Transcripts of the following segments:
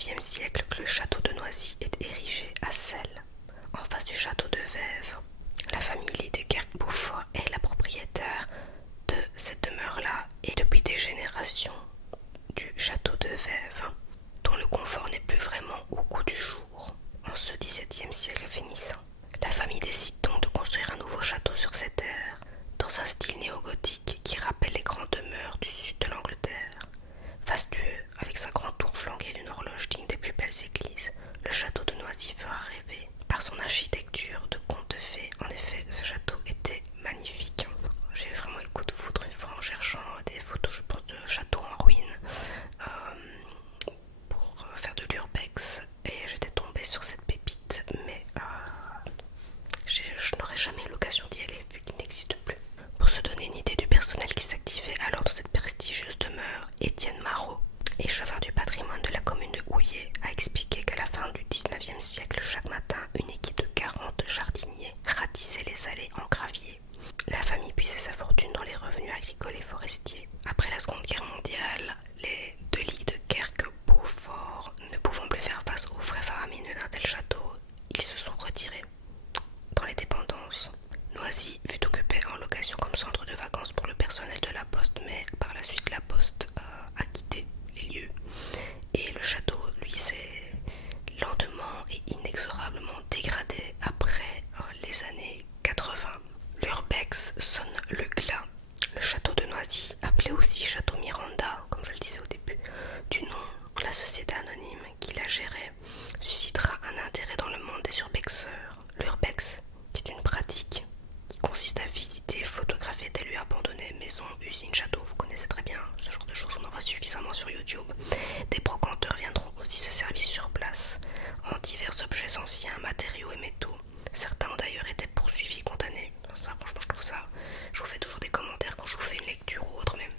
19e siècle que le château de Noisy est érigé à Celles, en face du château de Vèves. La famille Liedekerke-Beaufort est la propriétaire de cette demeure-là et depuis des générations du château de Vèves, dont le confort n'est plus vraiment au goût du jour en ce XVIIe siècle finissant. La famille décide donc de construire un nouveau château sur ces terres, dans un style néo-gothique qui rappelle les grandes demeures du sud de l'Angleterre. Fastueux, avec sa grande tour flanquée d'une horloge digne des plus belles églises, le château de Noisy fera rêver par son architecture de conte de fées. En effet, ce château était magnifique. J'ai eu vraiment eu coup de foudre une fois en cherchant des photos, je pense, de châteaux en ruine pour faire de l'urbex, et j'étais tombée sur cette pépite, mais je n'aurais jamais eu l'occasion d'y aller vu qu'il n'existe plus. Pour se donner une idée du personnel qui s'activait alors dans cette prestigieuse demeure, Étienne Marot, échevin du patrimoine de la commune de Houillé, a expliqué qu'à la fin du 19e siècle, chaque matin, une équipe de 40 jardiniers ratissait les allées en gravier. La famille puisait sa fortune dans les revenus agricoles et forestiers. Après la Seconde Guerre mondiale, les deux Liedekerke-Beaufort, ne pouvant plus faire face aux frais faramineux d'un tel château, ils se sont retirés dans les dépendances. Noisy fut occupée en location comme centre de vacances pour le personnel de la Poste, mais par la suite la Poste a quitté les lieux et le château, lui, s'est lentement et inexorablement dégradé après les années 80. L'urbex sonne le glas. Le château de Noisy, appelé aussi château Miranda, comme je le disais au début, du nom de la société anonyme qui la gérait, suscitera un intérêt dans le monde des urbexeurs. L'urbex, qui est une pratique qui consiste à visiter et photographier des lieux abandonnés, maisons, usines, châteaux, vous connaissez très bien ce genre de choses, on en voit suffisamment sur YouTube. Des brocanteurs viendront aussi se servir sur place en divers objets anciens, matériaux et métaux. Certains ont d'ailleurs été poursuivis, condamnés. Enfin, ça, franchement, je trouve ça. Je vous fais toujours des commentaires quand je vous fais une lecture ou autre, mais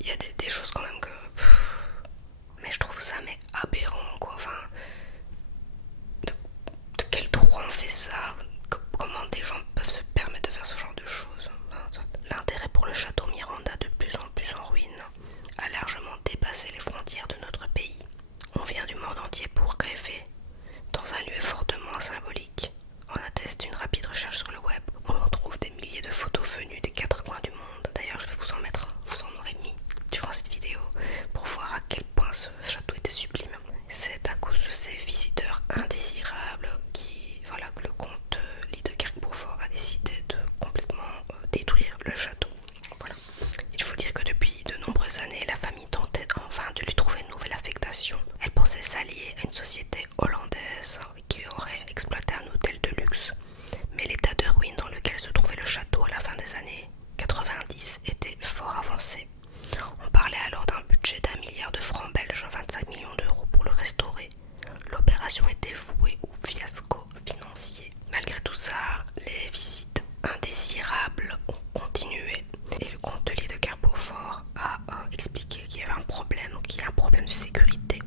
il y a des choses quand même que. Mais je trouve ça mais aberrant, quoi. Enfin, de quel droit on fait ça? Comment des gens peuvent se permettre de faire ce genre de choses? L'intérêt pour le château Miranda, de plus en plus en ruine, a largement dépassé les frontières de notre pays. On vient du monde entier pour rêver dans un lieu fortement symbolique. On atteste une rapide recherche sur le web où on trouve des milliers de photos venues des quatre coins du monde. D'ailleurs, je vais vous en mettre, je vous en aurai mis durant cette vidéo pour voir à quel point ce château était sublime. C'est à cause de ces visiteurs indésirables voilà, que le comte Liedekerke-Beaufort a décidé de complètement détruire le château. Voilà. Il faut dire que depuis de nombreuses années, la famille tentait enfin de lui trouver une nouvelle affectation. Elle pensait s'allier à une société hollandaise qui aurait exploité un hôtel de luxe. Mais l'état de ruine dans lequel se trouvait le château à la fin des années 90 était fort avancé. On parlait alors d'un budget d'1 milliard de francs belges, 25 millions d'euros pour le restaurer. L'opération était vouée au fiasco financier. Malgré tout ça, les visites indésirables ont continué et le comte de Liedekerke-Beaufort a expliqué qu'il y avait un problème, qu'il y a un problème de sécurité.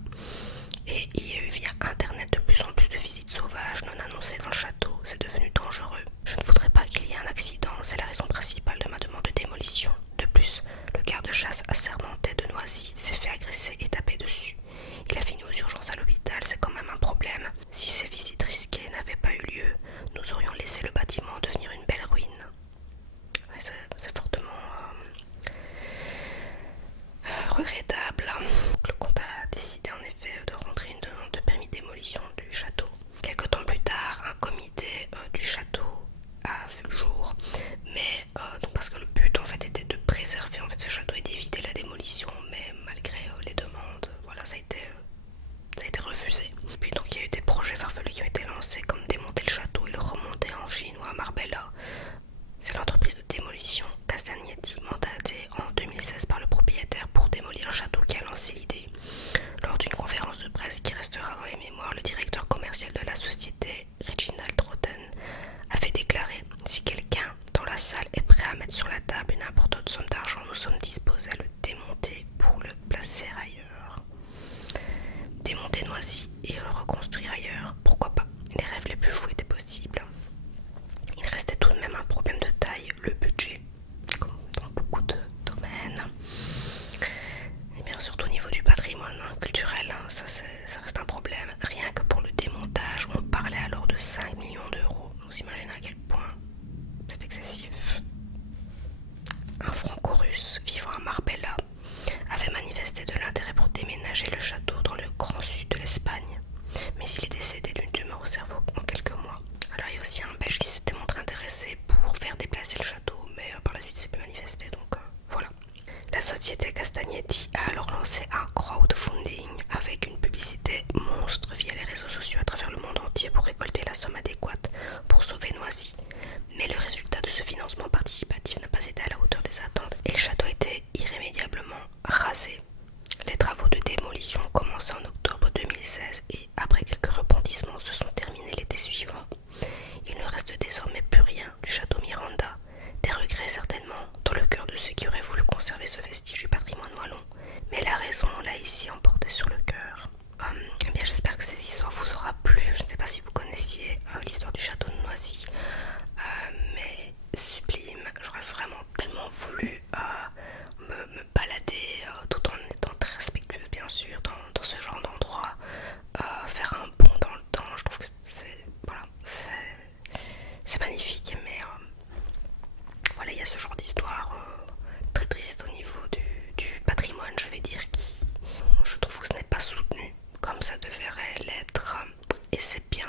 Et il y a eu via internet de plus en plus de visites sauvages non annoncées dans le château. C'est devenu dangereux. Je ne voudrais pas qu'il y ait un accident, c'est la raison principale de ma demande de démolition. De plus, le garde-chasse assermenté de Noisy s'est fait agresser et taper dessus. Il a fini aux urgences à l'hôpital, c'est quand même un problème. Si ces visites risquées n'avaient pas eu lieu, nous aurions laissé le bâtiment devenir une belle ruine. Ouais, c'est fortement regrettable. Le comte a décidé en effet de rentrer une demande de permis de démolition du château. Quelque temps plus tard, un comité du château a vu le jour, mais donc parce que le but en fait était de préserver en fait ce château et d'éviter la démolition, mais malgré les demandes, voilà, ça a été refusé. Puis donc il y a eu des projets farfelus qui ont été lancés comme démonter le château et le remonter en Chine ou à Marbella. C'est l'entreprise de démolition Castagnetti, mandatée en 2016 par le propriétaire pour démolir le château, qui a lancé l'idée. Lors d'une conférence de presse qui restera dans les mémoires, le directeur commercial de la société, Reginald Rotten, a fait déclarer: si quelqu'un dans la salle est prêt à mettre sur la table une importante somme d'argent, nous sommes disposés à le démonter pour le placer ailleurs. Démonter Noisy et le reconstruire ailleurs, pourquoi pas? Les rêves les plus fous étaient possibles. Il restait tout de même un problème de taille, le budget, comme dans beaucoup de domaines. Et bien surtout au niveau du patrimoine culturel. aménagé le château dans le grand sud de l'Espagne, mais il est décédé d'une tumeur au cerveau en quelques mois. Alors il y a aussi un Belge qui s'était montré intéressé pour faire déplacer le château, mais par la suite il s'est plus manifesté, donc voilà. La société Castagnetti a alors lancé un crowdfunding avec une publicité monstre via les réseaux sociaux à travers le monde entier pour récolter la somme adéquate pour sauver Noisy. Mais le résultat de ce financement participatif n'a pas été à la hauteur des attentes et le château a été irrémédiablement rasé. Les travaux de démolition commencés en octobre 2016 et après quelques rebondissements se sont terminés l'été suivant. Il ne reste désormais plus rien du château Miranda. Des regrets certainement dans le cœur de ceux qui auraient voulu conserver ce vestige du patrimoine wallon, mais la raison l'a ici emporté sur le cœur. Eh bien, j'espère que cette histoire vous aura plu. Je ne sais pas si vous connaissiez l'histoire du château de Noisy, mais sublime. J'aurais vraiment tellement voulu me balader tout en étant très respectueuse bien sûr dans ce genre d'endroit, faire un bond dans le temps. Je trouve que c'est magnifique, mais voilà, il y a ce genre d'histoire très triste au niveau du patrimoine, je vais dire, qui je trouve que ce n'est pas soutenu comme ça devrait l'être, et c'est bien